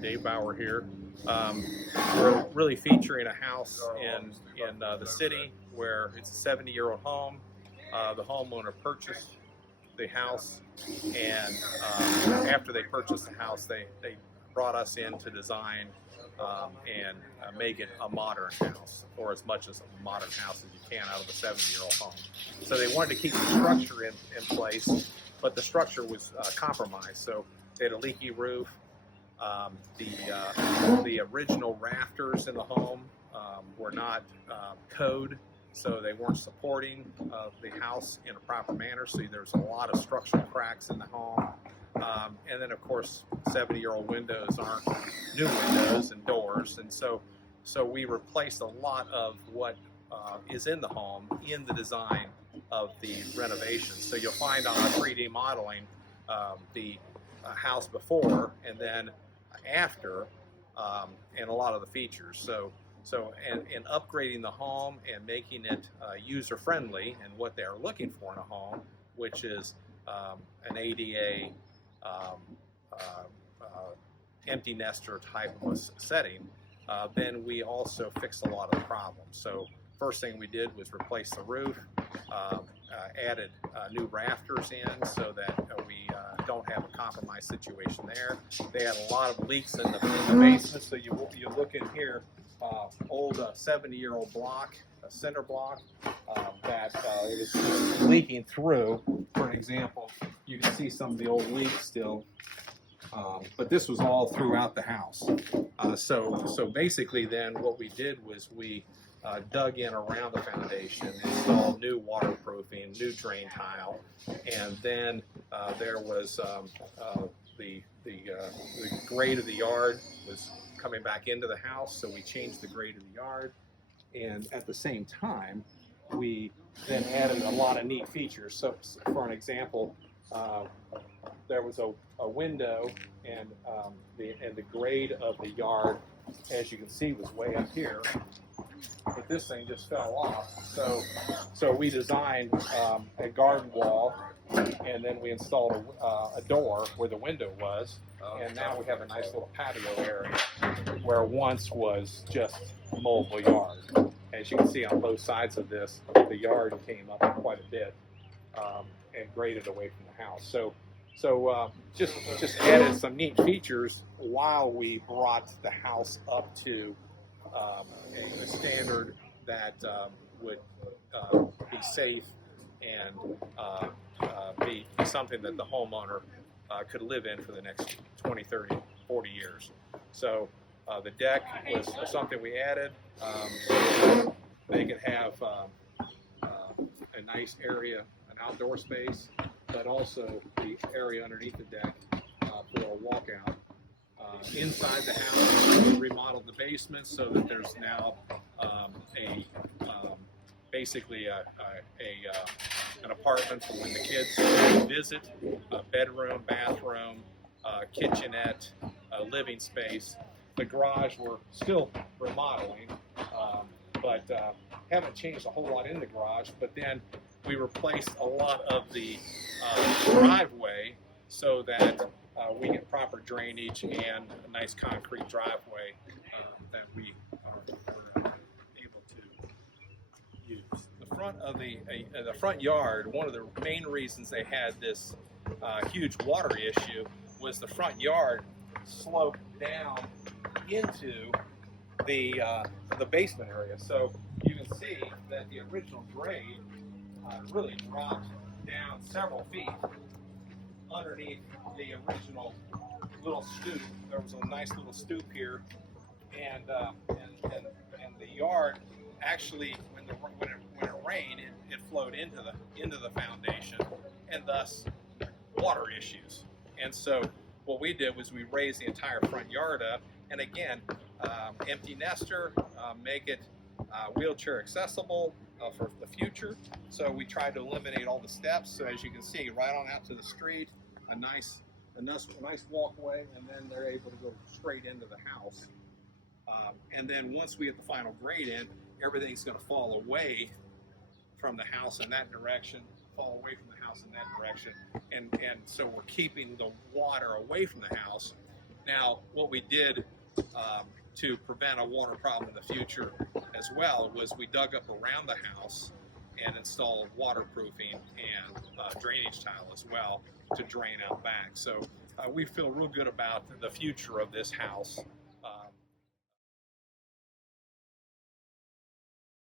Dave Bauer here. We're really featuring a house in the city where it's a 70-year-old home. The homeowner purchased the house, and after they purchased the house, they brought us in to design and make it a modern house, or as much as a modern house as you can out of a 70-year-old home. So they wanted to keep the structure in place, but the structure was compromised. So they had a leaky roof. The original rafters in the home were not code, so they weren't supporting the house in a proper manner. So there's a lot of structural cracks in the home. And then, of course, 70-year-old windows aren't new windows and doors, and so we replaced a lot of what is in the home in the design of the renovation. So you'll find on our 3D modeling the house before and then after, and a lot of the features. So in upgrading the home and making it user-friendly and what they're looking for in a home, which is an ADA empty nester type of a setting, then we also fixed a lot of the problems. So first thing we did was replace the roof, added new rafters in so that we don't have a compromised situation there. They had a lot of leaks in the basement, so you look in here, old 70-year-old block, a cinder block that is leaking through. For an example, you can see some of the old leaks still, but this was all throughout the house. So basically then what we did was we dug in around the foundation, installed new waterproofing, new drain tile, and then there was the grade of the yard was coming back into the house, so we changed the grade of the yard, and at the same time we then added a lot of neat features. So for an example, there was a window, and the grade of the yard, as you can see, was way up here, but this thing just fell off. So we designed a garden wall, and then we installed a door where the window was, and now we have a nice little patio area where once was just a mowable yard. As you can see on both sides of this, the yard came up quite a bit and graded away from the house. So just added some neat features while we brought the house up to a standard that would be safe and be something that the homeowner could live in for the next 20, 30, 40 years. So the deck was something we added. They could have a nice area, an outdoor space, but also the area underneath the deck for a walkout. Inside the house, we remodeled the basement so that there's now basically an apartment for when the kids visit, a bedroom, bathroom, kitchenette, living space. The garage we're still remodeling, but haven't changed a whole lot in the garage. But then we replaced a lot of the driveway so that we get proper drainage and a nice concrete driveway that we are able to use. The front of the front yard, one of the main reasons they had this huge water issue was the front yard sloped down into the basement area. So you can see that the original grade really dropped down several feet underneath the original little stoop. There was a nice little stoop here, and the yard actually, when it rained, it flowed into the foundation, and thus water issues. And so what we did was we raised the entire front yard up, and again, empty nester, make it wheelchair accessible for the future. So we tried to eliminate all the steps. So as you can see, right on out to the street, a nice walkway, and then they're able to go straight into the house. And then once we get the final grade in, everything's going to fall away from the house in that direction, fall away from the house in that direction, and so we're keeping the water away from the house. Now, what we did to prevent a water problem in the future as well was we dug up around the house and installed waterproofing and drainage tile as well to drain out back. So we feel real good about the future of this house